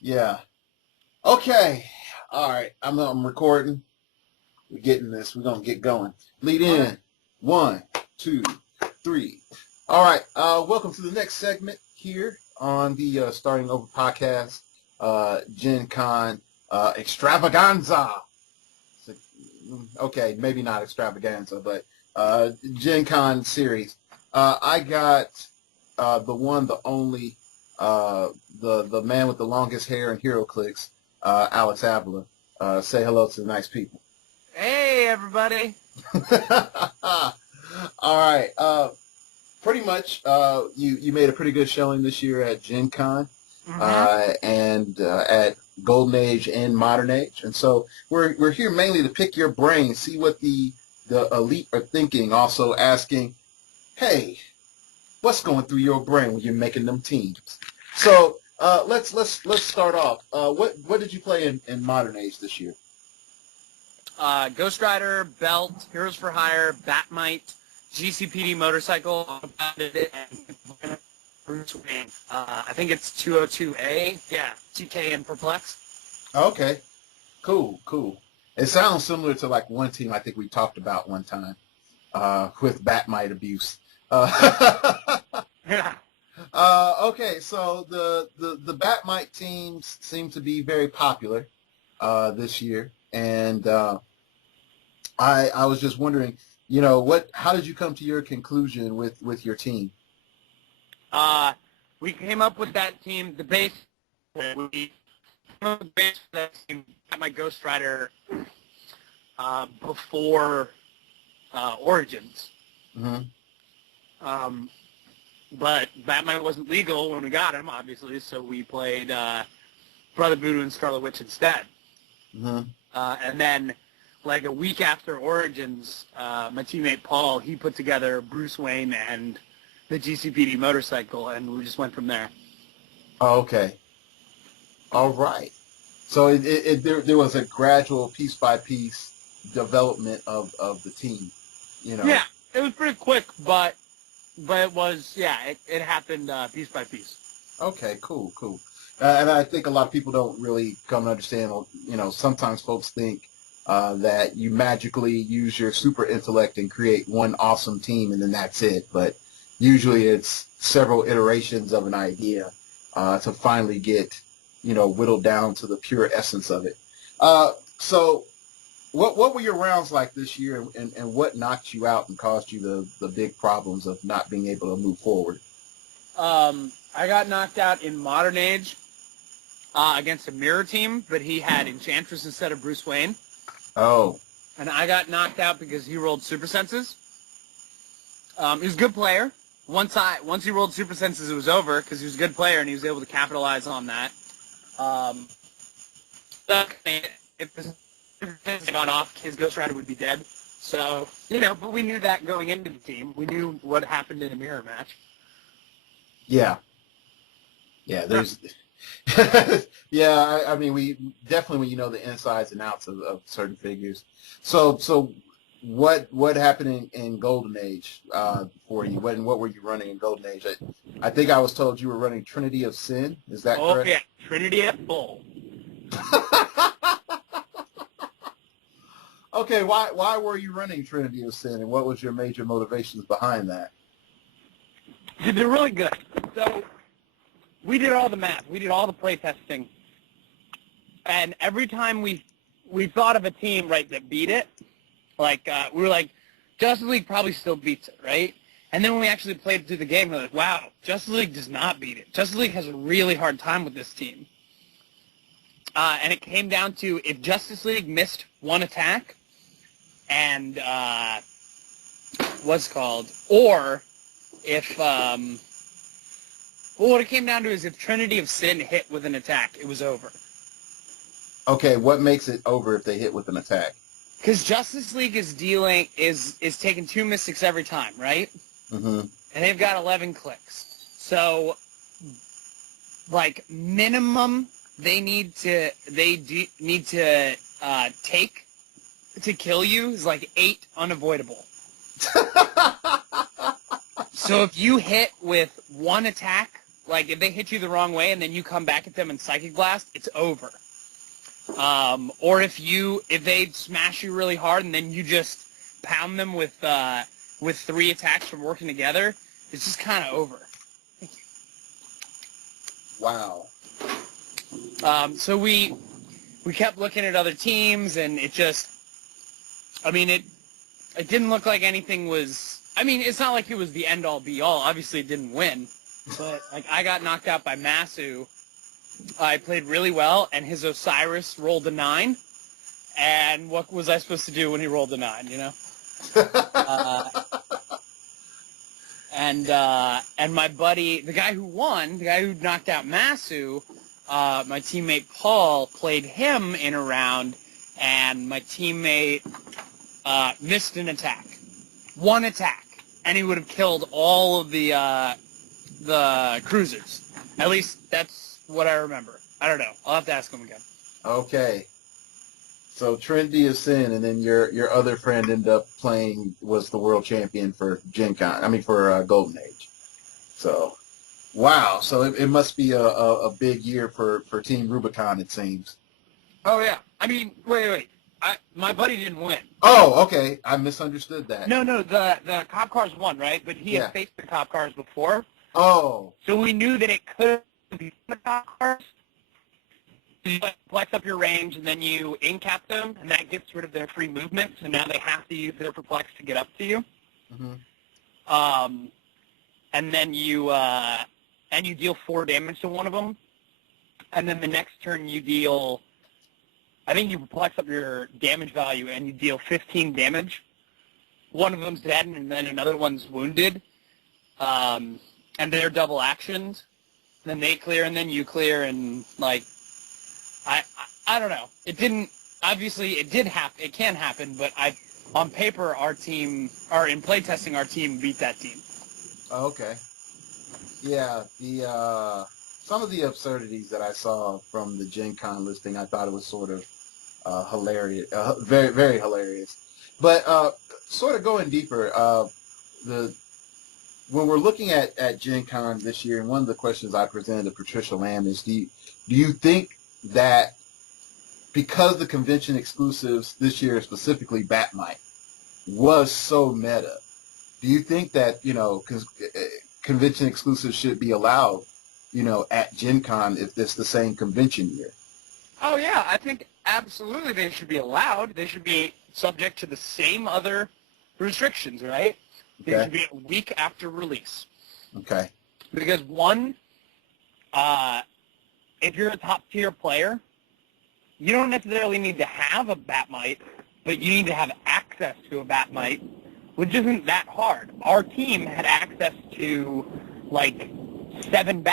Yeah. Okay. All right. I'm recording. We're getting this. We're gonna get going. Lead All right. in. One, two, three. All right. Welcome to the next segment here on the Starting Over Podcast Gen Con Extravaganza. Okay, maybe not extravaganza, but Gen Con series. I got the one, the only, the man with the longest hair and heroclix, Alex Avila. Say hello to the nice people. Hey, everybody. All right. Pretty much, you made a pretty good showing this year at Gen Con and at Golden Age and Modern Age. And so we're here mainly to pick your brain, see what the elite are thinking, also asking, hey, what's going through your brain when you're making them teams? So let's start off. What did you play in Modern Age this year? Ghost Rider, Belt, Heroes for Hire, Batmite, GCPD Motorcycle, and Bruce Wayne. I think it's 202A. Yeah, TK and Perplex. Okay, cool. It sounds similar to like one team I think we talked about one time with Batmite abuse. Yeah. Okay, so the Batmite teams seem to be very popular this year, and I was just wondering, how did you come to your conclusion with your team? We came up with that team, the base. We came up with the base for that team, got my Ghost Rider before Origins. Mm-hmm. But Batman wasn't legal when we got him, obviously, so we played Brother Voodoo and Scarlet Witch instead. Mm-hmm. And then, like a week after Origins, my teammate Paul, he put together Bruce Wayne and the GCPD motorcycle, and we just went from there. Oh, okay. All right. So there was a gradual piece by piece development of the team, Yeah, it was pretty quick, but it was, it happened piece by piece. Okay, cool. And I think a lot of people don't really come to understand, sometimes folks think that you magically use your super intellect and create one awesome team and then that's it. But usually it's several iterations of an idea to finally get, whittled down to the pure essence of it. So what were your rounds like this year, and what knocked you out and caused you the big problems of not being able to move forward? I got knocked out in Modern Age against a mirror team, but he had Enchantress instead of Bruce Wayne. Oh. And I got knocked out because he rolled Super Senses. He was a good player. Once he rolled Super Senses, it was over because he was a good player and he was able to capitalize on that. If the Super Senses had gone off, his Ghost Rider would be dead. So, but we knew that going into the team. We knew what happened in a mirror match. Yeah, there's... Yeah, I mean, we definitely, when you know the insides and outs of certain figures. So what happened in Golden Age for you? What were you running in Golden Age? I think I was told you were running Trinity of Sin. Is that correct? Oh, yeah, Trinity at full. Okay, why were you running Trinity of Sin, and what was your major motivations behind that? They're really good. So we did all the math. We did all the play testing. And every time we thought of a team, right, that beat it, we were like, Justice League probably still beats it, right? And then when we actually played through the game, we were like, wow, Justice League does not beat it. Justice League has a really hard time with this team. And it came down to if Justice League missed one attack and or if what it came down to is if Trinity of Sin hit with an attack, it was over. Okay, what makes it over if they hit with an attack? Because Justice League is taking 2 mystics every time, right? Mm-hmm. And they've got 11 clicks. So, minimum they need to take to kill you is 8 unavoidable. So if you hit with one attack like, if they hit you the wrong way and then you come back at them and Psychic Blast, it's over. Or if they smash you really hard and then you just pound them with 3 attacks from working together, it's just kind of over. Wow. So we kept looking at other teams, and it just, I mean, it didn't look like anything was, I mean, it's not like it was the end-all, be-all. Obviously, it didn't win. But, like, I got knocked out by Masu. I played really well, and his Osiris rolled a 9. And what was I supposed to do when he rolled a 9, you know? And my buddy, the guy who won, the guy who knocked out Masu, my teammate Paul played him in a round, and my teammate missed an attack. 1 attack, and he would have killed all of the cruisers. At least that's what I remember. I don't know. I'll have to ask him again. Okay. So Trinity is Sin, and then your other friend ended up was the world champion for Gencon. I mean, for Golden Age. So, wow. So it must be a big year for Team Rubicon, it seems. Oh, yeah. I mean, wait. My buddy didn't win. Oh, okay. I misunderstood that. No, the cop cars won, right? But he had faced the cop cars before. Oh. So we knew that it could be the cop cars. You flex up your range, and then you incap them, and that gets rid of their free movement, so now they have to use their perplex to get up to you. Mm-hmm. And then you deal 4 damage to one of them, and then the next turn you deal, I think you perplex up your damage value, and you deal 15 damage. One of them's dead, and then another one's wounded, and they're double actioned. Then they clear, and then you clear, and, like, I don't know. It didn't, obviously it did happen, it can happen, but on paper our team, or in playtesting our team beat that team. Oh, okay. Yeah, some of the absurdities that I saw from the Gen Con listing, I thought it was sort of hilarious, very, very hilarious. But sort of going deeper, when we're looking at Gen Con this year, and one of the questions I presented to Patricia Lamb is, do you think that because the convention exclusives this year, specifically Batmite, was so meta, do you think that, convention exclusives should be allowed, at Gen Con if it's the same convention year? Oh, yeah. I think absolutely they should be allowed. They should be subject to the same other restrictions, right? They should be a week after release. Okay. Because, one, if you're a top-tier player, you don't necessarily need to have a Batmite, but you need to have access to a Batmite, which isn't that hard. Our team had access to, 7 Batmites.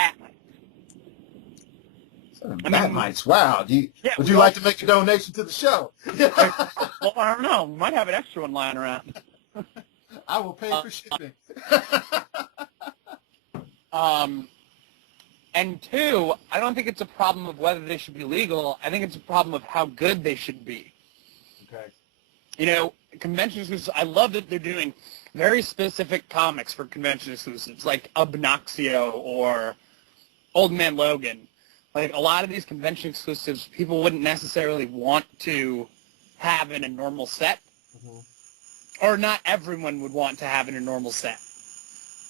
7 Batmites, wow. Would you like to make a donation to the show? Well, I don't know. We might have an extra one lying around. I will pay for shipping. And 2, I don't think it's a problem of whether they should be legal. I think it's a problem of how good they should be. Okay. Convention exclusives, I love that they're doing very specific comics for convention exclusives, like Obnoxio or Old Man Logan. Like, a lot of these convention exclusives, people wouldn't necessarily want to have in a normal set. Mm-hmm. Or not everyone would want to have in a normal set.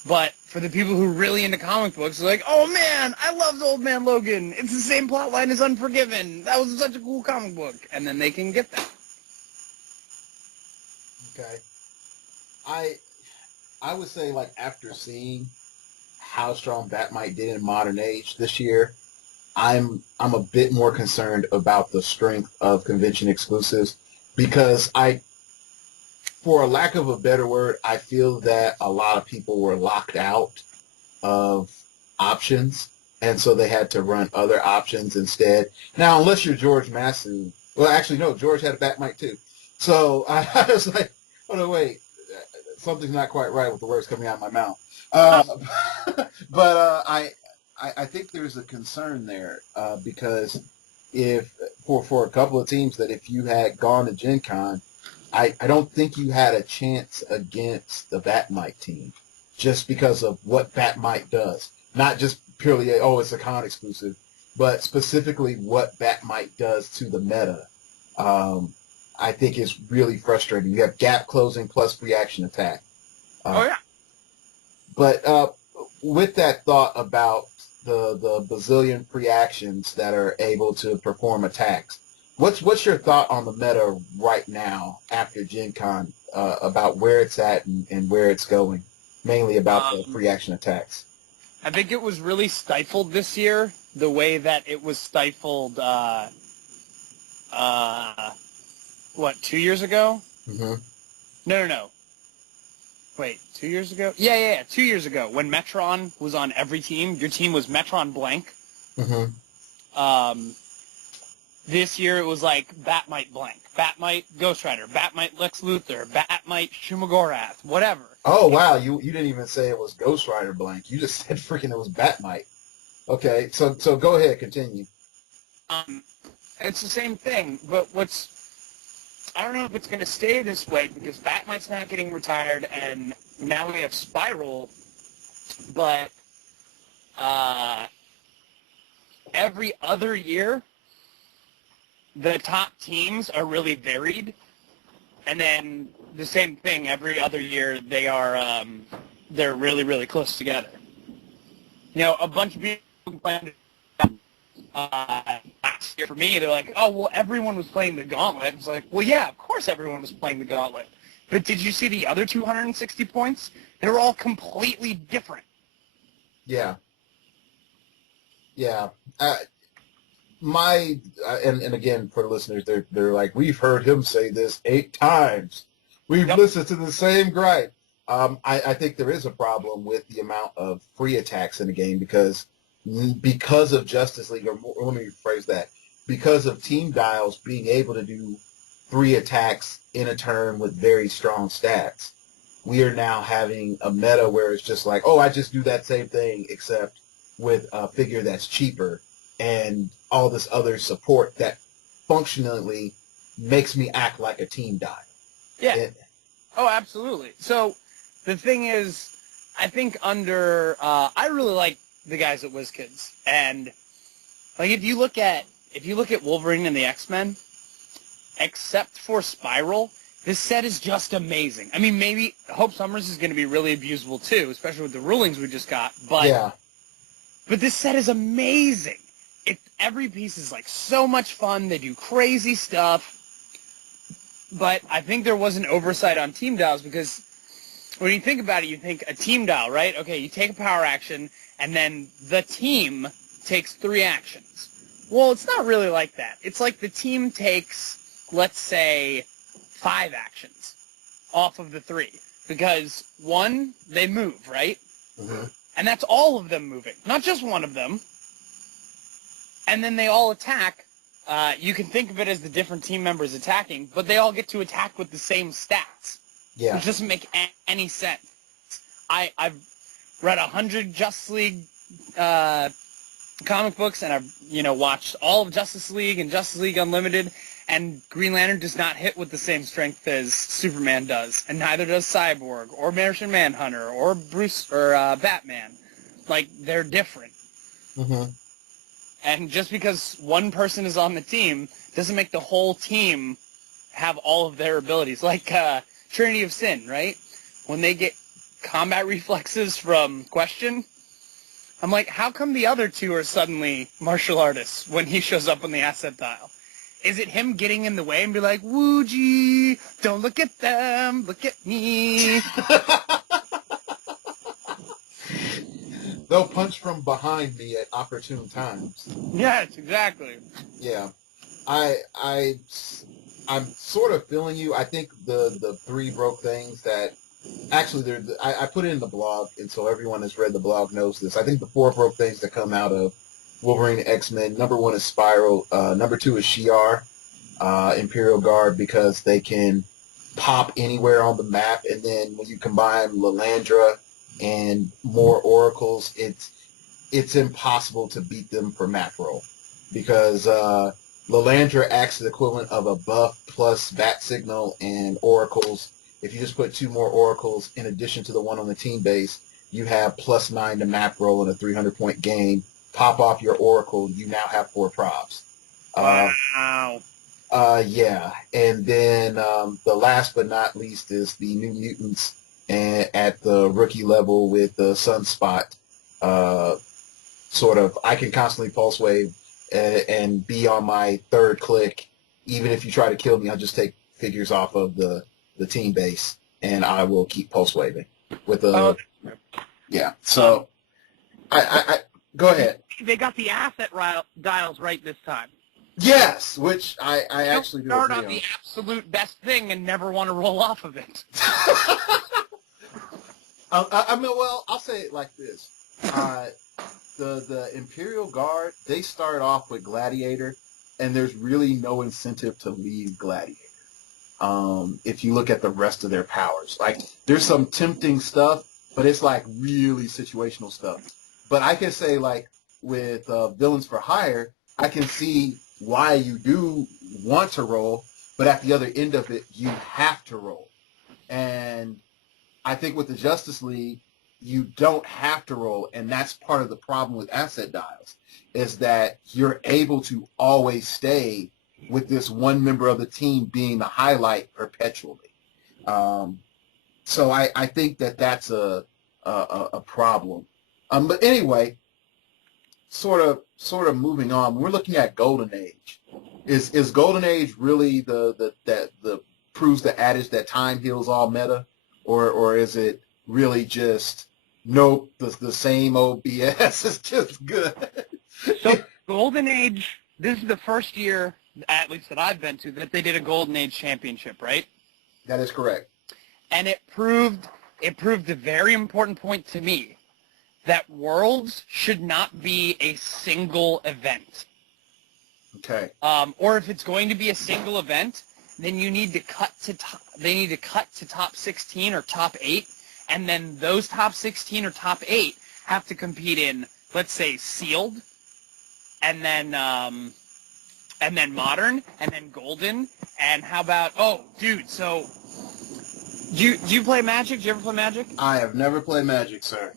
But for the people who are really into comic books, they're like, oh man, I loved Old Man Logan. It's the same plot line as Unforgiven. That was such a cool comic book. And then they can get that. Okay. I would say, after seeing how strong Batmite did in Modern Age this year, I'm a bit more concerned about the strength of convention exclusives, because for a lack of a better word, I feel that a lot of people were locked out of options, and so they had to run other options instead. Now, unless you're George Masu, well, actually, no, George had a Batmite too. So I was like, oh, no, wait, something's not quite right with the words coming out of my mouth. But I think there's a concern there because if for a couple of teams that if you had gone to Gen Con, I don't think you had a chance against the Batmite team just because of what Batmite does. Not just purely, it's a con exclusive, but specifically what Batmite does to the meta, I think is really frustrating. You have gap closing plus reaction attack. Oh, yeah. But with that thought about the bazillion free actions that are able to perform attacks, what's your thought on the meta right now after Gen Con, about where it's at and where it's going, mainly about the free action attacks? I think it was really stifled this year, the way that it was stifled, 2 years ago? Mm-hmm. No. Wait, 2 years ago? Yeah. 2 years ago, when Metron was on every team, your team was Metron blank. Mm-hmm. This year it was like Batmite blank, Batmite Ghost Rider, Batmite Lex Luthor, Batmite Shumagorath, whatever. Oh, wow. You didn't even say it was Ghost Rider blank. You just said freaking it was Batmite. Okay, so go ahead, continue. It's the same thing, but I don't know if it's going to stay this way because Batmite's not getting retired, and now we have Spiral, but every other year, the top teams are really varied, and then the same thing every other year, they're really, really close together. You know, a bunch of people playing last year for me, they're like, oh, well, everyone was playing the Gauntlet. It's like, well, yeah, of course everyone was playing the Gauntlet. But did you see the other 260 points? They were all completely different. Yeah. And again, for the listeners, they're like, we've heard him say this 8 times. We've listened to the same gripe. I think there is a problem with the amount of free attacks in the game because of Justice League, or let me rephrase that, because of Team Dials being able to do 3 attacks in a turn with very strong stats, we are now having a meta where it's just like, oh, I just do that same thing except with a figure that's cheaper and all this other support that functionally makes me act like a Team Dial. Yeah. Oh, absolutely. So the thing is, I think I really like the guys at WizKids, and like if you look at Wolverine and the X-Men, except for Spiral, this set is just amazing. I mean, maybe Hope Summers is going to be really abusable too, especially with the rulings we just got. But this set is amazing. Every piece is like so much fun. They do crazy stuff. But I think there was an oversight on Team Dials because when you think about it, you think a Team Dial, right? Okay, you take a power action, and then the team takes 3 actions. Well, it's not really like that. It's like the team takes, let's say, 5 actions off of the 3. Because, 1, they move, right? Mm-hmm. And that's all of them moving, not just one of them. And then they all attack. You can think of it as the different team members attacking, but they all get to attack with the same stats. Yeah. Which doesn't make any sense. I've read 100 Justice League comic books, and I've watched all of Justice League and Justice League Unlimited, and Green Lantern does not hit with the same strength as Superman does, and neither does Cyborg or Martian Manhunter or Bruce or Batman. Like, they're different. Mm-hmm. And just because one person is on the team doesn't make the whole team have all of their abilities. Like Trinity of Sin, right? When they get combat reflexes from Question, I'm like, how come the other 2 are suddenly martial artists when he shows up on the asset dial? Is it him getting in the way and be like, Woo-gee, don't look at them, look at me? They'll punch from behind me at opportune times. Yes, exactly. Yeah. I'm sort of feeling you. I think the 3 broke things that actually I put it in the blog, and so everyone that's read the blog knows this. I think the 4 broke things that come out of Wolverine X-Men. Number 1 is Spiral. Number 2 is Shi'ar, Imperial Guard, because they can pop anywhere on the map, and then when you combine Lilandra and more oracles, it's impossible to beat them for map roll because Lilandra acts as the equivalent of a buff plus bat signal and oracles. If you just put 2 more oracles in addition to the one on the team base, you have +9 to map roll in a 300-point game. Pop off your Oracle, you now have 4 props. Wow. Yeah, and then the last but not least is the New Mutants at the rookie level with the Sunspot. Sort of, I can constantly pulse wave and be on my third click. Even if you try to kill me, I'll just take figures off of the team base, and I will keep pulse waving with the. Yeah. So, I go ahead. They got the asset dials right this time. Yes, which I actually do start agree on the absolute best thing and never want to roll off of it. I mean, well, I'll say it like this: the Imperial Guard, they start off with Gladiator, and there's really no incentive to leave Gladiator. If you look at the rest of their powers, like there's some tempting stuff, but it's like really situational stuff. But I can say like with Villains for Hire, I can see why you do want to roll, but at the other end of it, you have to roll. And I think with the Justice League, you don't have to roll, and that's part of the problem with asset dials, is that you're able to always stay with this one member of the team being the highlight perpetually. So I think that that's a problem. But anyway, sort of moving on. We're looking at Golden Age. Is Golden Age really the proves the adage that time heals all meta, or is it really just nope, the same old BS is just good? So Golden Age, this is the first year, at least that I've been to, that they did a Golden Age championship, right? That is correct. And it proved a very important point to me, that Worlds should not be a single event. Okay. Or if it's going to be a single event, then you need to cut to top 16 or top 8, and then those top 16 or top 8 have to compete in, let's say, sealed, and then modern, and then golden, and how about, oh, dude, so do you play Magic? Do you ever play Magic? I have never played Magic, sir.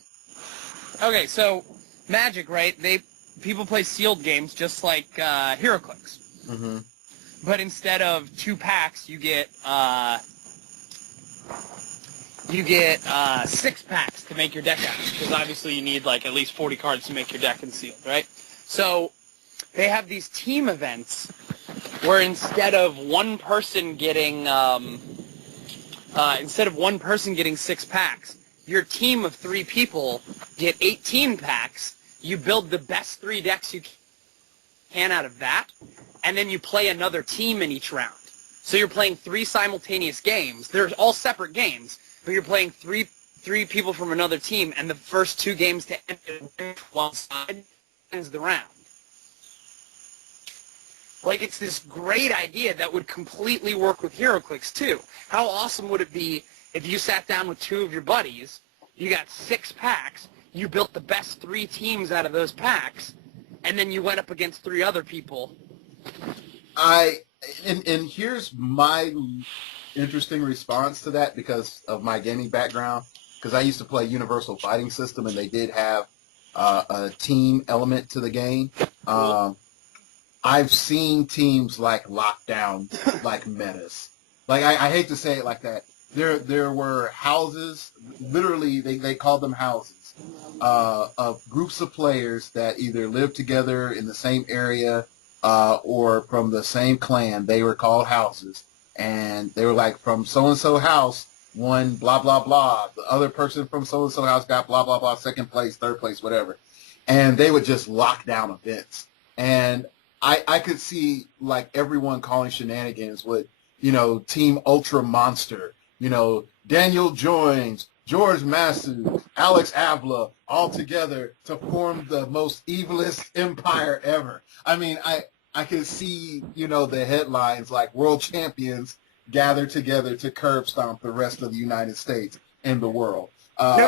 Okay, so Magic, right? People play sealed games just like heroclix. Mm-hmm. But instead of 2 packs, you get 6 packs to make your deck out, because obviously you need like at least 40 cards to make your deck in sealed, right? So they have these team events where instead of one person getting 6 packs, your team of 3 people get 18 packs. You build the best 3 decks you can out of that, and then you play another team in each round. So you're playing 3 simultaneous games. They're all separate games, but you're playing three people from another team, and the first 2 games to end one side ends the round. Like, it's this great idea that would completely work with heroclix too. How awesome would it be if you sat down with 2 of your buddies, you got 6 packs, you built the best 3 teams out of those packs, and then you went up against 3 other people. And here's my interesting response to that because of my gaming background. Because I used to play Universal Fighting System, and they did have a team element to the game. I've seen teams like lock down like metas. Like I hate to say it like that. There were houses, literally they called them houses, of groups of players that either lived together in the same area or from the same clan. They were called houses. And they were like, from so-and-so house, won blah, blah, blah. The other person from so-and-so house got blah, blah, blah, 2nd place, 3rd place, whatever. And they would just lock down events. And I could see, like, everyone calling shenanigans with, Team Ultra Monster, Daniel Joins, George Masu, Alex Avila, all together to form the most evilest empire ever. I mean, I could see, the headlines like world champions gather together to curb stomp the rest of the United States and the world. I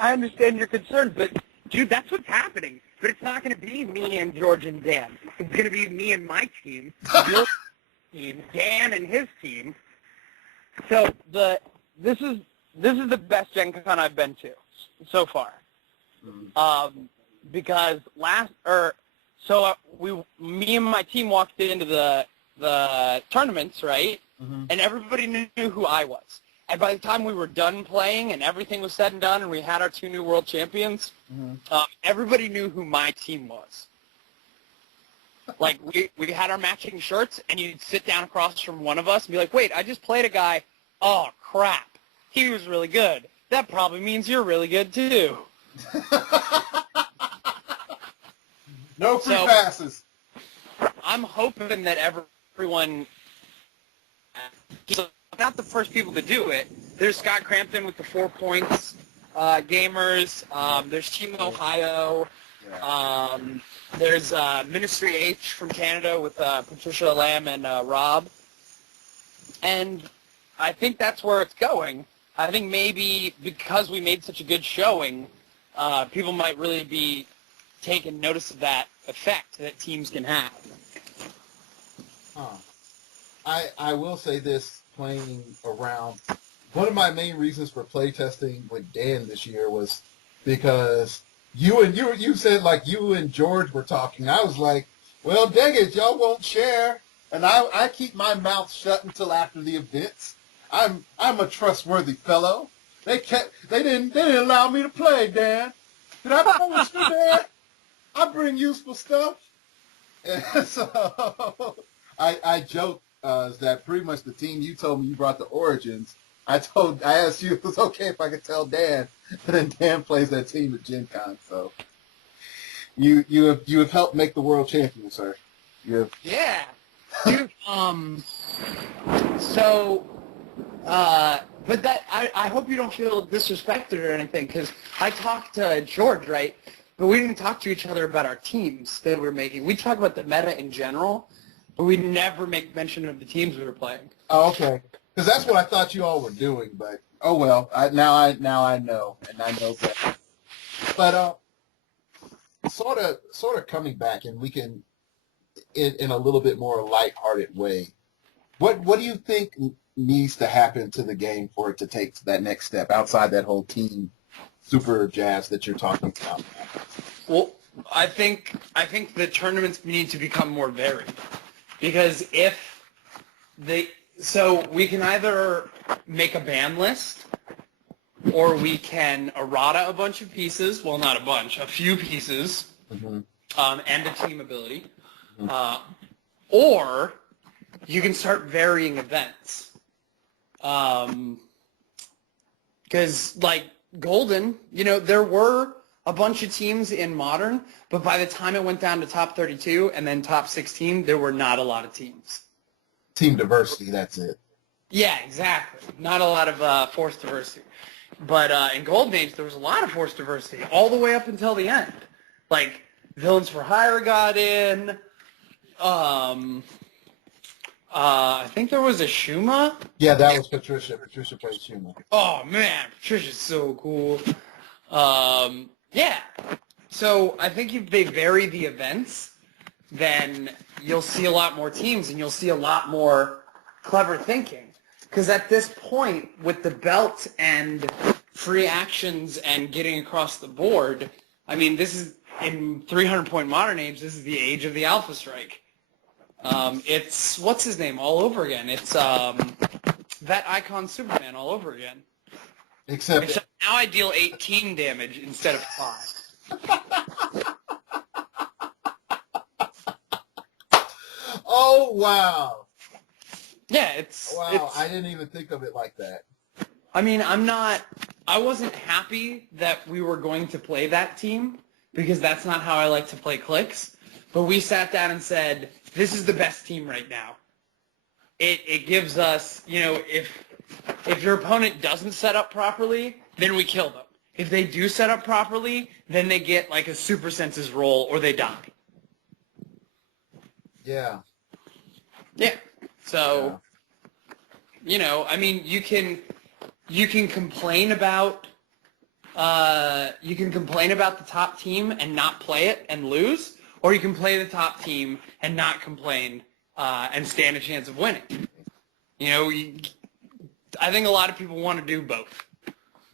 understand your concerns, but, dude, that's what's happening. But it's not going to be me and George and Dan. It's going to be me and my team, Bill's team, Dan and his team. So this is this is the best Gen Con I've been to so far. Because me and my team walked into the tournaments, right? And everybody knew who I was. And by the time we were done playing and everything was said and done and we had our 2 new world champions, everybody knew who my team was. Like, we had our matching shirts, and you'd sit down across from one of us and be like, wait, I just played a guy. Oh, crap. He was really good. That probably means you're really good, too. No free passes. I'm hoping that everyone, not the first people to do it. There's Scott Crampton with the 4 points gamers. There's Team Ohio. There's Ministry H from Canada with Patricia Lamb and Rob. And I think that's where it's going. I think maybe because we made such a good showing, people might really be taking notice of that effect that teams can have. I will say this, playing around, one of my main reasons for playtesting with Dan this year was because you said like you and George were talking. I was like, well, dang it, y'all won't share, and I keep my mouth shut until after the events. I'm a trustworthy fellow. They didn't allow me to play, Dan. Did I promise you, Dan? I bring useful stuff. And so I joked that pretty much the team you told me you brought the Origins. I asked you if it was okay if I could tell Dan, and then Dan plays that team at Gen Con. So you have helped make the world champion, sir. Yeah. Dude, but that I hope you don't feel disrespected or anything, because I talked to George, right? But we didn't talk to each other about our teams that we're making. We talk about the meta in general, but we never make mention of the teams we were playing. Oh, okay. Because that's what I thought you all were doing, but oh well. Now I know, and I know better. But sort of coming back, and we can in a little bit more lighthearted way. What do you think needs to happen to the game for it to take that next step outside that whole team super jazz that you're talking about? Well, I think the tournaments need to become more varied, because so we can either make a ban list, or we can errata a bunch of pieces. Well, not a bunch, a few pieces, and a team ability. Or you can start varying events. Because, like, Golden, there were a bunch of teams in Modern, but by the time it went down to top 32 and then top 16, there were not a lot of teams. Team diversity, that's it. Yeah, exactly. Not a lot of force diversity. But in Golden Age, there was a lot of force diversity all the way up until the end. Like, Villains for Hire got in. I think there was a Shuma. Yeah, that was Patricia. Patricia played Shuma. Oh, man. Patricia's so cool. Yeah. So I think if they vary the events, then you'll see a lot more teams and you'll see a lot more clever thinking. Because at this point, with the belt and free actions and getting across the board, I mean, this is, in 300-point Modern Age, this is the age of the Alpha Strike. It's, what's his name, all over again. It's that Icon Superman all over again. Except now I deal 18 damage instead of 5. Oh, wow. Yeah, it's... Wow, I didn't even think of it like that. I mean, I wasn't happy that we were going to play that team, because that's not how I like to play Clix. But we sat down and said, this is the best team right now. It gives us, if your opponent doesn't set up properly, then we kill them. If they do set up properly, then they get like a Super Senses roll or they die. Yeah. Yeah. So, I mean, you can complain about the top team and not play it and lose, or you can play the top team and not complain and stand a chance of winning. I think a lot of people want to do both.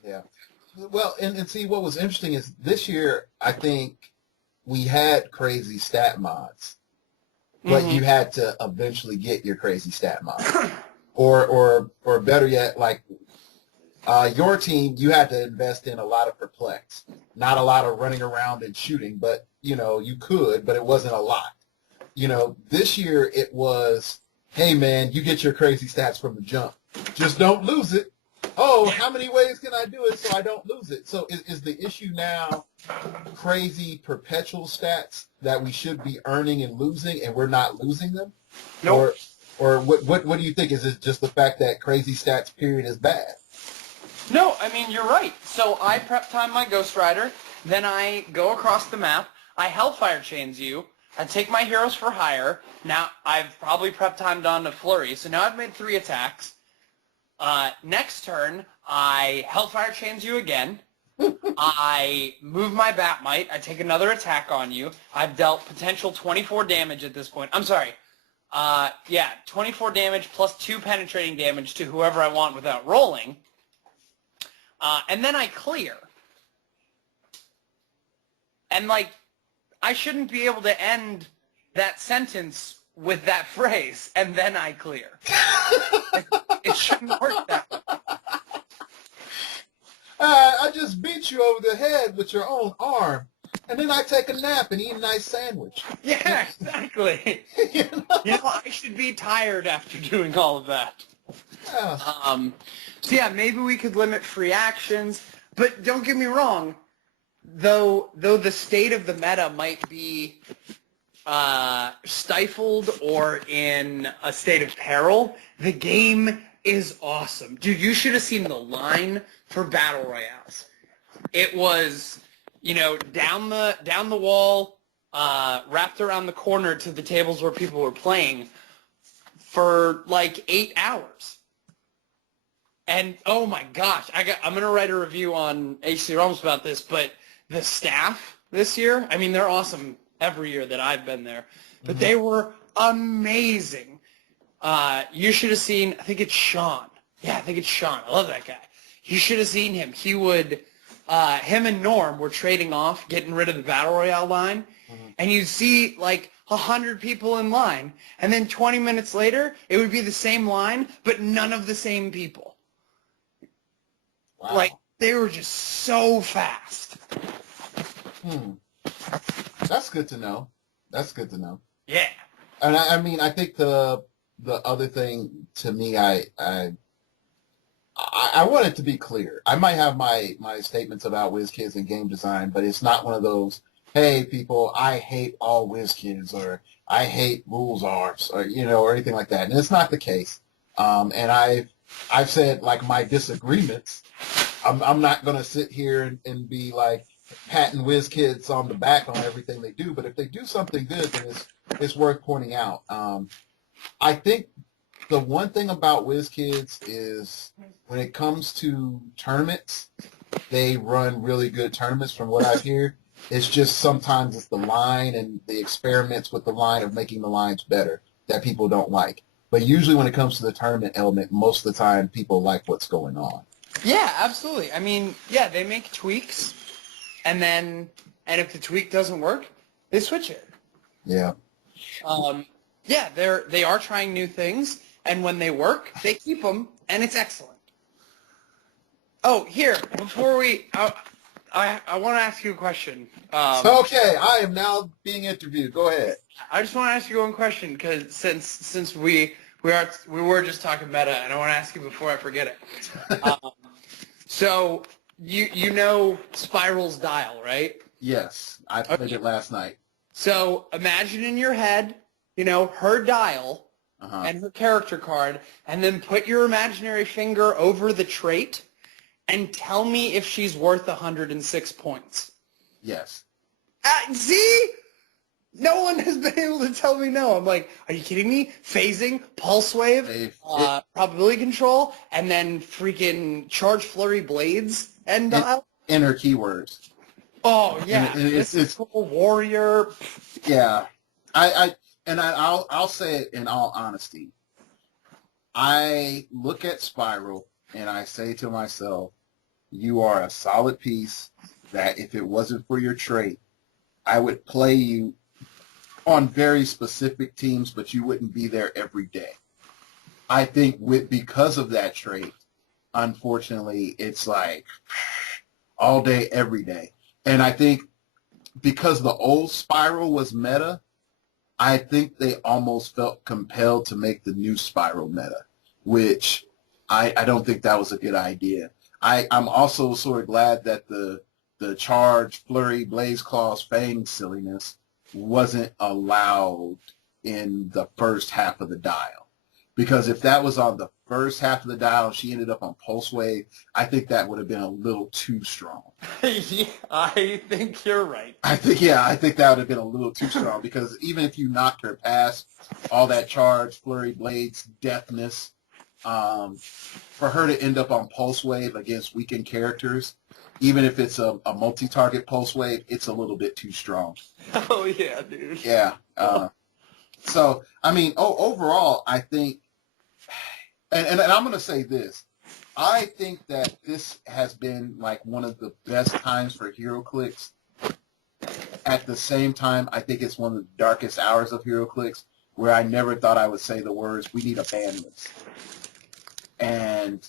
Yeah. Well, and see, what was interesting is this year, I think we had crazy stat mods, but Mm-hmm. you had to eventually get your crazy stat mods. Or better yet, like your team, you had to invest in a lot of perplex, not a lot of running around and shooting, but you could, but it wasn't a lot. This year it was, hey man, you get your crazy stats from the jump, just don't lose it. Oh, how many ways can I do it so I don't lose it? So is the issue now crazy perpetual stats that we should be earning and losing, and we're not losing them? Nope. Or what do you think? Is it just the fact that crazy stats period is bad? No, I mean, you're right. So I prep time my Ghost Rider, then I go across the map, I Hellfire Chains you, I take my heroes for hire. Now I've probably prep timed on to Flurry, so now I've made 3 attacks. Next turn, I Hellfire Chains you again. I move my Batmite. I take another attack on you. I've dealt potential 24 damage at this point. I'm sorry. 24 damage plus 2 penetrating damage to whoever I want without rolling. And then I clear. And, I shouldn't be able to end that sentence with that phrase, and then I clear. It shouldn't work that way. I just beat you over the head with your own arm, and then I take a nap and eat a nice sandwich. Yeah, exactly. I should be tired after doing all of that. Yeah. So yeah, maybe we could limit free actions, but don't get me wrong, though the state of the meta might be stifled or in a state of peril, the game is awesome. Dude, you should have seen the line for Battle Royales. It was, down the wall, wrapped around the corner to the tables where people were playing for 8 hours. And oh my gosh, I'm gonna write a review on HC Realms about this, but the staff this year, I mean, they're awesome every year that I've been there, but they were amazing. You should have seen, I think it's Sean. Yeah, I think it's Sean. I love that guy. You should have seen him. He would, him and Norm were trading off, getting rid of the Battle Royale line, and you'd see 100 people in line, and then 20 minutes later, it would be the same line, but none of the same people. Wow. They were just so fast. That's good to know. Yeah. And I think the other thing to me, I want it to be clear. I might have my statements about WizKids and game design, but it's not one of those, hey, people, I hate all WizKids, or I hate rules arts, or or anything like that. And it's not the case. And I've said my disagreements. I'm not going to sit here and be patting WizKids on the back on everything they do, but if they do something good, then it's worth pointing out. I think the one thing about WizKids is when it comes to tournaments, they run really good tournaments from what I hear. It's just sometimes it's the line and the experiments with the line of making the lines better that people don't like. But usually when it comes to the tournament element, most of the time people like what's going on. Yeah, absolutely. I mean, yeah, they make tweaks, and if the tweak doesn't work, they switch it. Yeah. Yeah, they are trying new things, and when they work, they keep them, and it's excellent. Oh, here, before I want to ask you a question. Okay, I am now being interviewed. Go ahead. I just want to ask you one question, because since we were just talking meta, and I want to ask you before I forget it. So you know Spiral's dial, right? Yes, I played it last night. So imagine in your head, her dial and her character card, and then put your imaginary finger over the trait and tell me if she's worth 106 points. Yes. See? No one has been able to tell me no. I'm like, are you kidding me? Phasing, pulse wave, probability control, and then freaking charge flurry blades and dial. Enter keywords. Oh yeah, it's warrior. Yeah, I'll say it in all honesty. I look at Spiral and I say to myself, you are a solid piece that if it wasn't for your trait, I would play you on very specific teams, but you wouldn't be there every day. I think because of that trait, unfortunately, it's like all day, every day. And I think because the old Spiral was meta, I think they almost felt compelled to make the new Spiral meta, which I don't think that was a good idea. I'm also sort of glad that the Charge, Flurry, Blaze Claws, Fang silliness wasn't allowed in the first half of the dial. Because if that was on the first half of the dial and she ended up on Pulse Wave, I think that would have been a little too strong. Yeah, I think you're right. I think that would have been a little too strong because even if you knocked her past all that Charge, Flurry, Blades, Deafness, for her to end up on Pulse Wave against weakened characters, even if it's a multi-target Pulse Wave, it's a little bit too strong. Oh, yeah, dude. Yeah. So, I mean, overall, I think, and I'm going to say this, I think that this has been like one of the best times for heroclix. At the same time, I think it's one of the darkest hours of heroclix where I never thought I would say the words, we need a ban list. And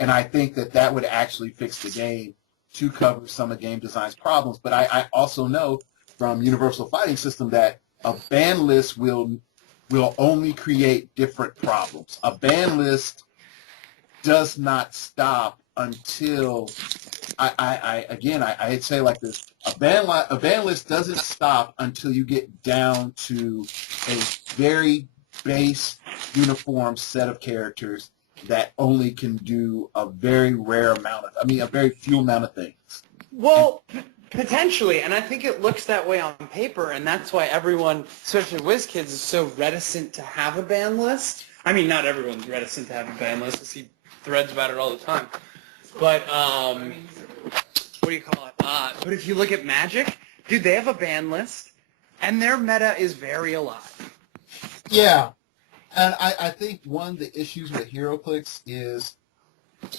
I think that would actually fix the game to cover some of game design's problems. But I also know from Universal Fighting System that a ban list will only create different problems. A ban list does not stop until I'd say like this: a ban list doesn't stop until you get down to a very base uniform set of characters that only can do a very a very few amount of things. Well, potentially, and I think it looks that way on paper, and that's why everyone, especially WizKids, is so reticent to have a ban list. I mean, not everyone's reticent to have a ban list. I see threads about it all the time. But, what do you call it? But if you look at Magic, dude, they have a ban list, and their meta is very alive. Yeah. And I think one of the issues with heroclix is,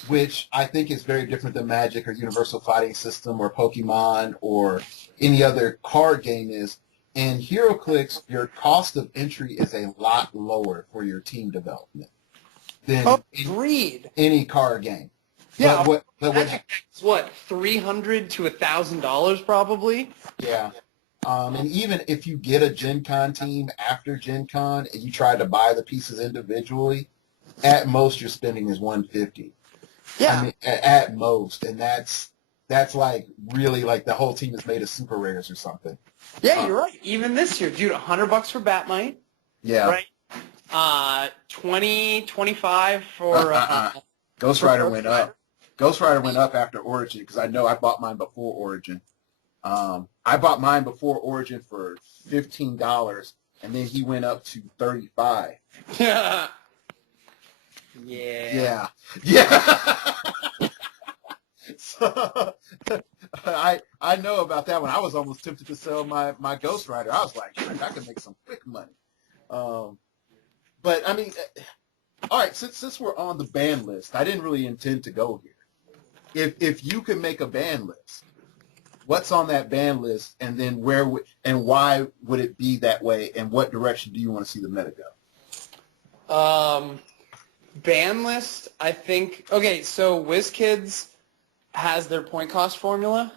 which I think is very different than Magic or Universal Fighting System or Pokemon or any other card game, is in heroclix, your cost of entry is a lot lower for your team development than any card game. Yeah, but what, $300 to $1,000 probably? Yeah. And even if you get a Gen Con team after Gen Con and you try to buy the pieces individually, at most your spending is $150. Yeah. I mean, at most, and that's like really like the whole team is made of super rares or something. Yeah, you're right. Even this year, dude, $100 for Batmite. Yeah. Right. 25 for Ghost Rider went up. Ghost Rider went up after Origin because I know I bought mine before Origin. I bought mine before Origin for $15, and then he went up to $35. Yeah. Yeah. So I know about that one. I was almost tempted to sell my Ghost Rider. I was like, I can make some quick money. But I mean, all right. Since we're on the ban list, I didn't really intend to go here. If you could make a ban list, what's on that ban list, and then why would it be that way, and what direction do you want to see the meta go? Ban list, I think. Okay, so WizKids has their point cost formula,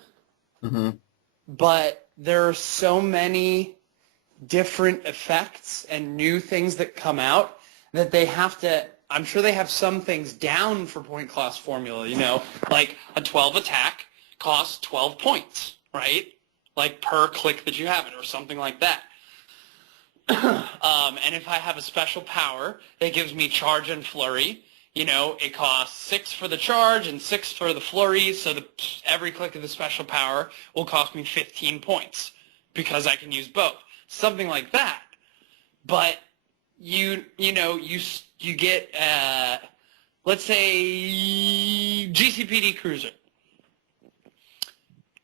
but there are so many different effects and new things that come out that they have to. I'm sure they have some things down for point cost formula. You know, like a 12 attack costs 12 points, right? Like per click that you have it, or something like that. And if I have a special power that gives me charge and flurry, you know, it costs 6 for the charge and 6 for the flurry, so every click of the special power will cost me 15 points because I can use both. Something like that. But you get, let's say, GCPD Cruiser.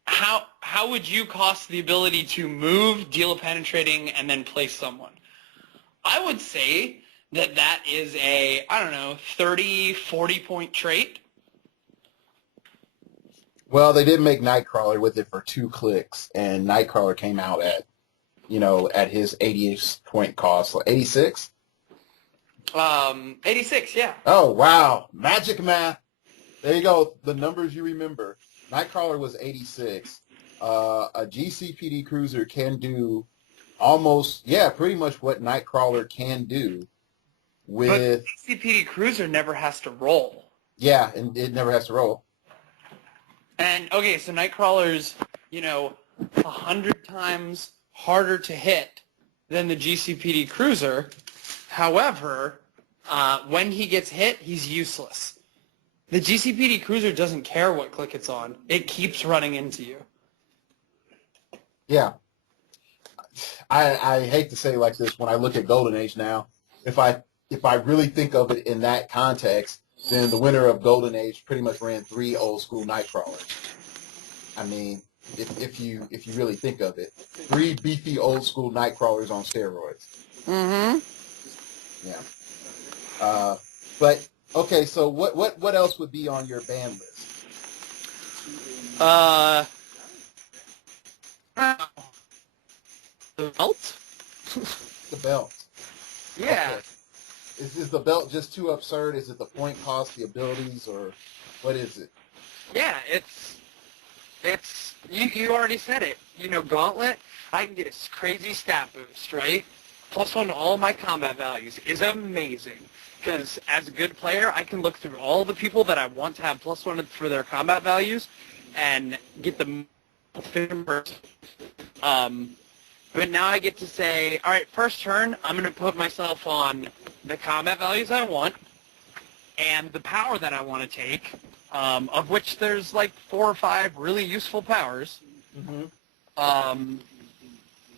How would you cost the ability to move, deal a penetrating, and then place someone? I would say that is a, I don't know, 30, 40 point trait. Well, they did make Nightcrawler with it for 2 clicks, and Nightcrawler came out at, at his 80 point cost. So 86? 86, yeah. Oh, wow. Magic math. There you go. The numbers you remember. Nightcrawler was 86. A GCPD cruiser can do pretty much what Nightcrawler can do with... But GCPD cruiser never has to roll. Yeah, and it never has to roll. And, okay, so Nightcrawler's, 100 times harder to hit than the GCPD cruiser. However, when he gets hit, he's useless. The GCPD cruiser doesn't care what click it's on. It keeps running into you. Yeah. I hate to say it like this when I look at Golden Age now. If I really think of it in that context, then the winner of Golden Age pretty much ran 3 old school Nightcrawlers. I mean, if you really think of it, 3 beefy old school Nightcrawlers on steroids. Mm-hmm. Yeah. But okay, so what else would be on your ban list? The belt? The belt. Yeah. Okay. Is the belt just too absurd? Is it the point cost, the abilities, or what is it? Yeah, it's you already said it. Gauntlet, I can get a crazy stat boost, right? +1 to all my combat values is amazing. Because as a good player, I can look through all the people that I want to have +1 for their combat values and get them first. But now I get to say, all right, first turn, I'm going to put myself on the combat values I want and the power that I want to take, of which there's like 4 or 5 really useful powers. Mm-hmm.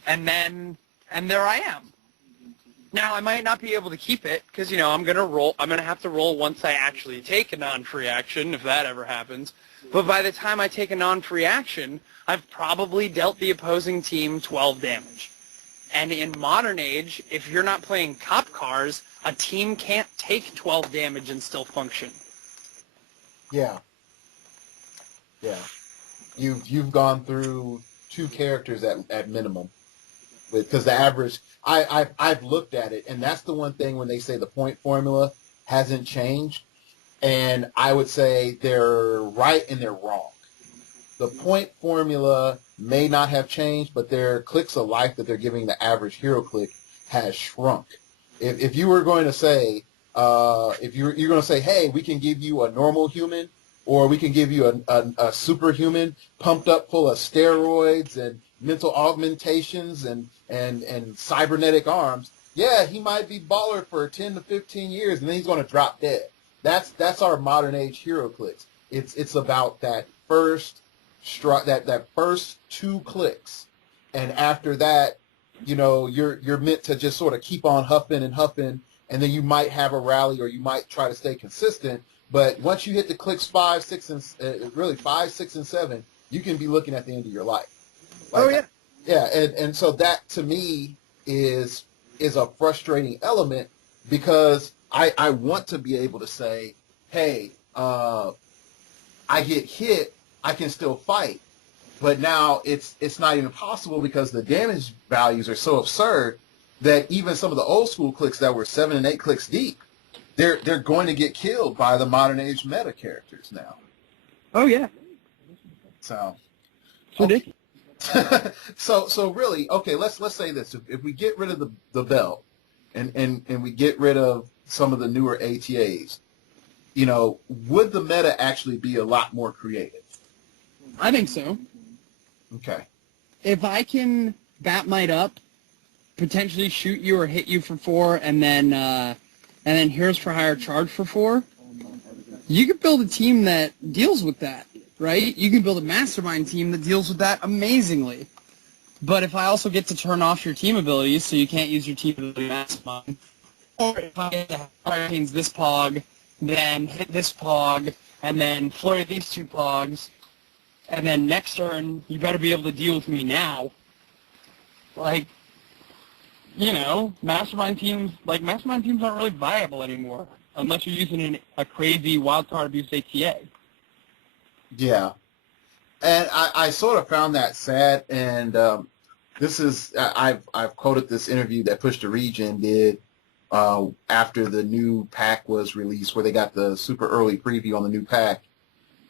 And there I am. Now, I might not be able to keep it because, I'm going to have to roll once I actually take a non-free action, if that ever happens. But by the time I take a non-free action, I've probably dealt the opposing team 12 damage. And in Modern Age, if you're not playing cop cars, a team can't take 12 damage and still function. Yeah. Yeah. You've gone through 2 characters at minimum. Because the average, I've looked at it, and that's the one thing when they say the point formula hasn't changed, and I would say they're right and they're wrong. The point formula may not have changed, but their clicks of life that they're giving the average hero click has shrunk. If you were going to say, if you're going to say, hey, we can give you a normal human, or we can give you a superhuman pumped up full of steroids and mental augmentations and cybernetic arms, yeah, he might be baller for 10 to 15 years, and then he's going to drop dead. That's our modern age hero clicks. It's about that first that first 2 clicks, and after that, you're meant to just sort of keep on huffing, and then you might have a rally, or you might try to stay consistent. But once you hit the clicks 5, 6, and really 5, 6, and 7, you can be looking at the end of your life. Oh yeah. Yeah, and so that to me is a frustrating element, because I want to be able to say, hey, I get hit, I can still fight. But now it's not even possible because the damage values are so absurd that even some of the old school clicks that were 7 and 8 clicks deep, they're going to get killed by the modern age meta characters now. Oh yeah. So It's ridiculous. so really, okay, let's say this. If we get rid of the belt and we get rid of some of the newer ATAs, would the meta actually be a lot more creative? I think so. Okay. If I can bat might up, potentially shoot you or hit you for 4, and then Heroes for Hire charge for 4, you could build a team that deals with that, right? You can build a mastermind team that deals with that amazingly. But if I also get to turn off your team abilities, so you can't use your team ability mastermind, or if I get to change this pog, then hit this pog, and then flurry these 2 pogs, and then next turn, you better be able to deal with me now. Mastermind teams aren't really viable anymore, unless you're using a crazy wildcard abuse ATA. Yeah. And I sort of found that sad. And this is I've quoted this interview that Push the Region did after the new pack was released, where they got the super early preview on the new pack,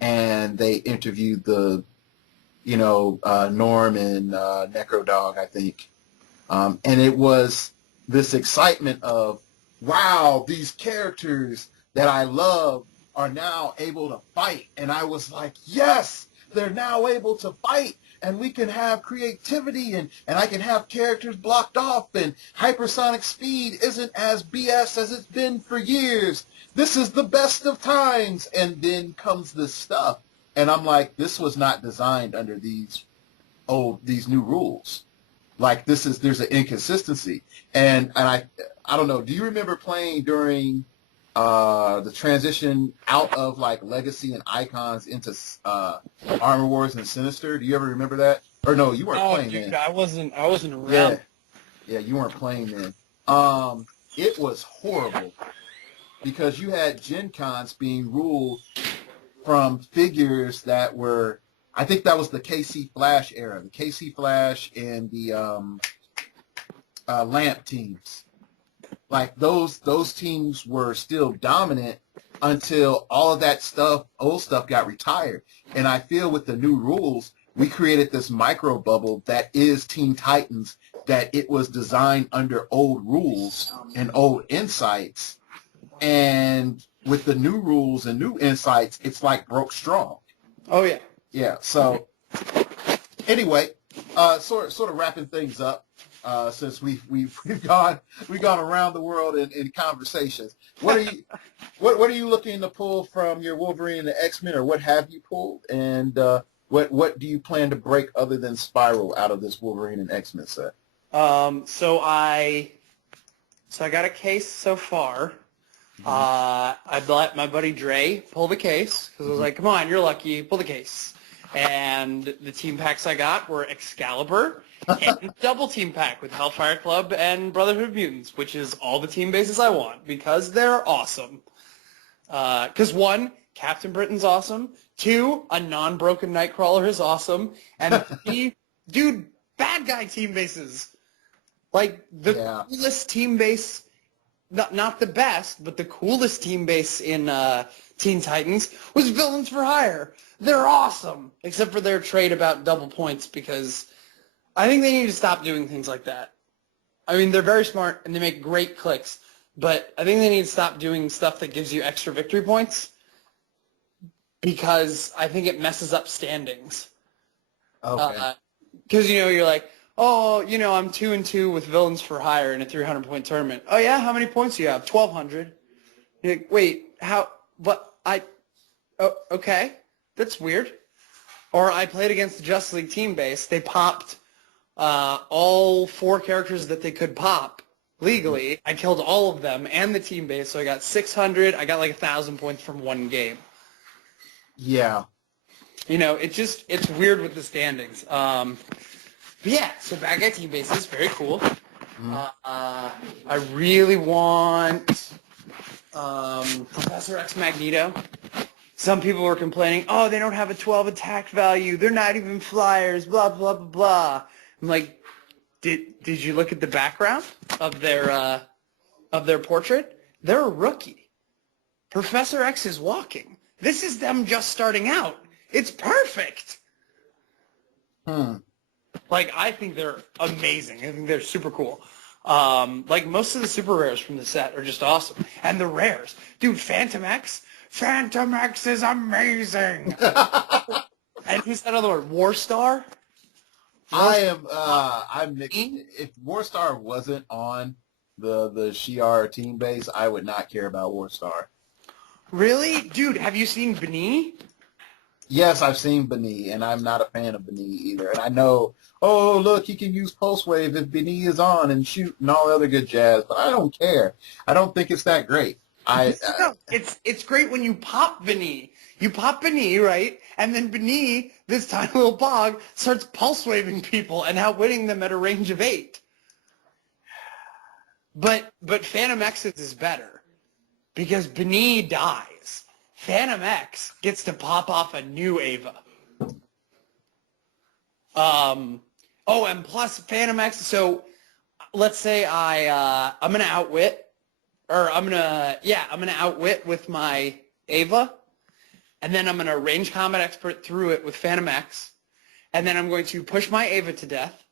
and they interviewed the Norm and Necro Dog, I think, and it was this excitement of, wow, these characters that I love are now able to fight. And I was like, yes, they're now able to fight, and we can have creativity, and I can have characters blocked off, and hypersonic speed isn't as BS as it's been for years. This is the best of times. And then comes this stuff. And I'm like, this was not designed under these new rules. Like, there's an inconsistency. And I don't know, do you remember playing during the transition out of like Legacy and Icons into Armor Wars and Sinister? Do you ever remember that? Or no, you weren't playing dude, then. I wasn't around. Yeah, you weren't playing then. It was horrible because you had Gen Cons being ruled from figures that were, I think that was the KC Flash era, the KC Flash and the Lamp teams. Like those teams were still dominant until all of that old stuff got retired. And I feel with the new rules, we created this micro bubble that is Teen Titans, that it was designed under old rules and old insights. And with the new rules and new insights, it's like broke strong. Oh yeah. Yeah. So anyway, sort of wrapping things up, since we've gone around the world in conversations. What are you looking to pull from your Wolverine and the X-Men, or what have you pulled, and what do you plan to break other than Spiral out of this Wolverine and X-Men set? So I got a case so far. I let my buddy Dre pull the case because I was like, come on, you're lucky, pull the case. And the team packs I got were Excalibur and double team pack with Hellfire Club and Brotherhood of Mutants, which is all the team bases I want because they're awesome. Because one, Captain Britain's awesome. Two, a non-broken Nightcrawler is awesome. And three, dude, bad guy team bases. Like the coolest team base. Not the best, but the coolest team base in Teen Titans was Villains for Hire. They're awesome, except for their trade about double points, because I think they need to stop doing things like that. I mean, they're very smart, and they make great clicks, but I think they need to stop doing stuff that gives you extra victory points, because I think it messes up standings. Okay. Because, you're like, oh, I'm 2-2 with Villains for Hire in a 300-point tournament. Oh, yeah? How many points do you have? 1,200. You're like, wait, how? What? Oh, okay. That's weird. Or I played against the Justice League team base. They popped all 4 characters that they could pop legally. I killed all of them and the team base, so I got 600. I got like 1,000 points from one game. Yeah. It's weird with the standings. But yeah, so bad guy team bases, very cool. I really want Professor X Magneto. Some people were complaining, oh, they don't have a 12 attack value. They're not even flyers, blah, blah, blah, blah. I'm like, did you look at the background of their portrait? They're a rookie. Professor X is walking. This is them just starting out. It's perfect. Like, I think they're amazing. I think they're super cool. Like, most of the super rares from the set are just awesome. And the rares. Dude, Phantom X is amazing. And who's that other one? Warstar? I'm mixed. If Warstar wasn't on the Shi'ar team base, I would not care about Warstar. Really? Dude, have you seen B'ni? Yes, I've seen B'ni, and I'm not a fan of B'ni either. And I know, oh, look, he can use Pulse Wave if B'ni is on and shoot and all the other good jazz, but I don't care. I don't think it's that great. No, it's great when you pop B'ni. You pop B'ni, right? And then B'ni, this tiny little bog, starts pulse waving people and outwitting them at a range of 8. But Phantom X's is better because B'ni dies. Phantom X gets to pop off a new Ava. Oh, and plus Phantom X. So let's say I'm gonna outwit, or I'm gonna outwit with my Ava, and then I'm gonna range combat expert through it with Phantom X, and then I'm going to push my Ava to death.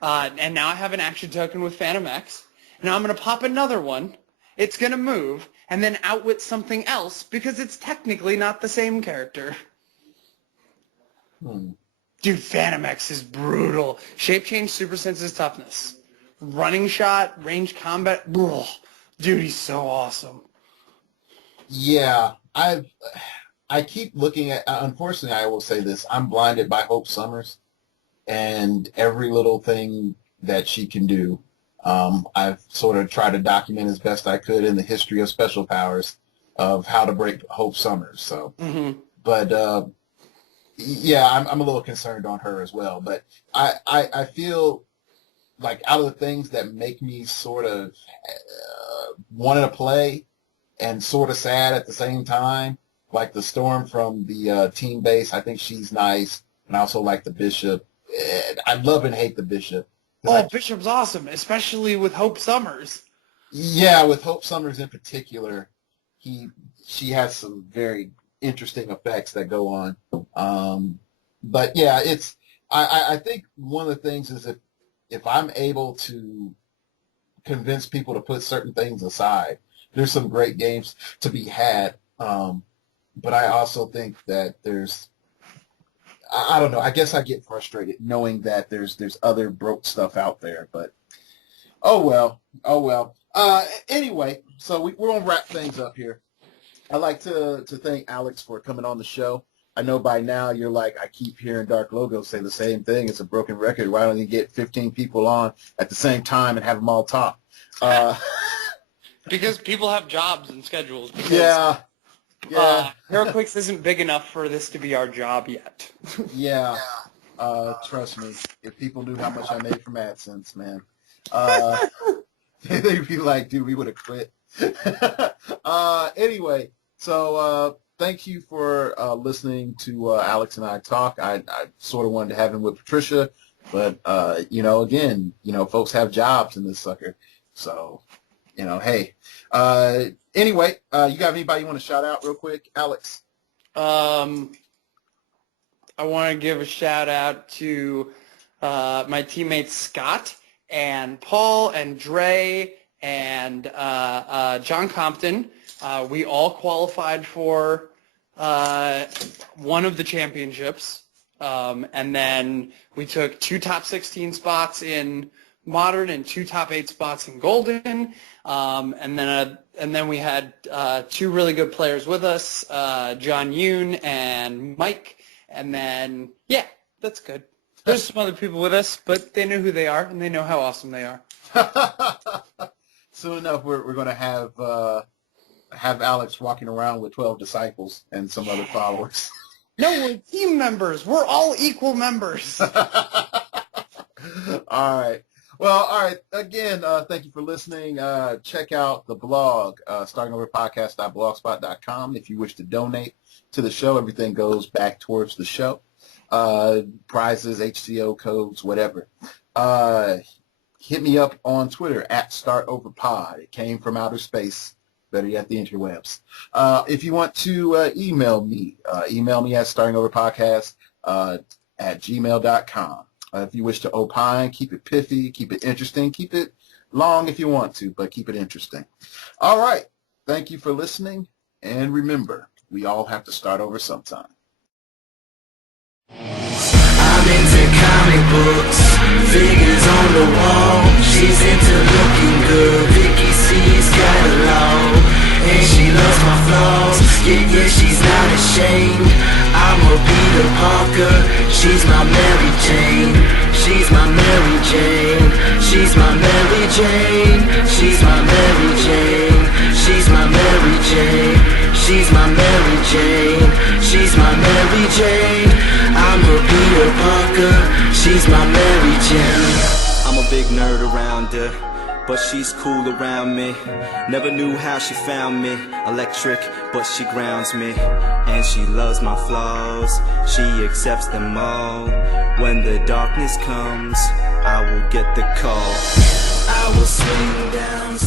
And now I have an action token with Phantom X. Now I'm gonna pop another one. It's gonna move, and then outwit something else because it's technically not the same character. Dude, Phantom X is brutal. Shape change, super senses, toughness. Running shot, range combat. Ugh. Dude, he's so awesome. Yeah, I keep looking at, unfortunately, I will say this, I'm blinded by Hope Summers and every little thing that she can do. I've sort of tried to document as best I could in the history of special powers of how to break Hope Summers. So, but yeah, I'm a little concerned on her as well. But I feel like out of the things that make me sort of want to play and sort of sad at the same time, like the Storm from the team base, I think she's nice. And I also like the Bishop. I love and hate the Bishop. Oh, Bishop's awesome, especially with Hope Summers. Yeah, with Hope Summers in particular, she has some very interesting effects that go on. But yeah, I think one of the things is if I'm able to convince people to put certain things aside, there's some great games to be had. But I also think that I don't know, I guess I get frustrated knowing that there's other broke stuff out there, but oh well. Anyway, so we're going to wrap things up here. I'd like to thank Alex for coming on the show. I know by now you're like, I keep hearing Dark Logo say the same thing. It's a broken record. Why don't you get 15 people on at the same time and have them all talk? Because people have jobs and schedules. Yeah. heroclix isn't big enough for this to be our job yet. Yeah. Trust me. If people knew how much I made from AdSense, man, they'd be like, dude, we would have quit. Anyway, so thank you for listening to Alex and I talk. I sort of wanted to have him with Patricia, but, again, folks have jobs in this sucker. So, hey. Anyway, you got anybody you want to shout out real quick, Alex? I want to give a shout out to my teammates Scott and Paul and Dre and John Compton. We all qualified for one of the championships, and then we took 2 top 16 spots in Modern and 2 top 8 spots in Golden, and then we had 2 really good players with us, John Yoon and Mike, and then yeah, that's good. There's some other people with us, but they know who they are and they know how awesome they are. Soon enough, we're going to have Alex walking around with 12 disciples and some other followers. No, we're team members. We're all equal members. All right. Well, all right. Again, thank you for listening. Check out the blog, startingoverpodcast.blogspot.com. If you wish to donate to the show, everything goes back towards the show. Prizes, HCO codes, whatever. Hit me up on Twitter @StartOverPod. It came from outer space, better yet, the interwebs. If you want to email me at startingoverpodcast@gmail.com. If you wish to opine, keep it pithy, keep it interesting, keep it long if you want to, but keep it interesting. All right. Thank you for listening. And remember, we all have to start over sometime. I'm into comic books, figures on the wall. She's into looking good, Vicky C's catalog. And she loves my flaws, yeah, she's not ashamed. I'm a Peter Parker, she's my Mary Jane. She's my Mary Jane, she's my Mary Jane. She's my Mary Jane, she's my Mary Jane. She's my Mary Jane, she's my Mary Jane. I'm a Peter Parker, she's my Mary Jane. I'm a big nerd around her, but she's cool around me. Never knew how she found me. Electric, but she grounds me. And she loves my flaws, she accepts them all. When the darkness comes, I will get the call. I will swing down,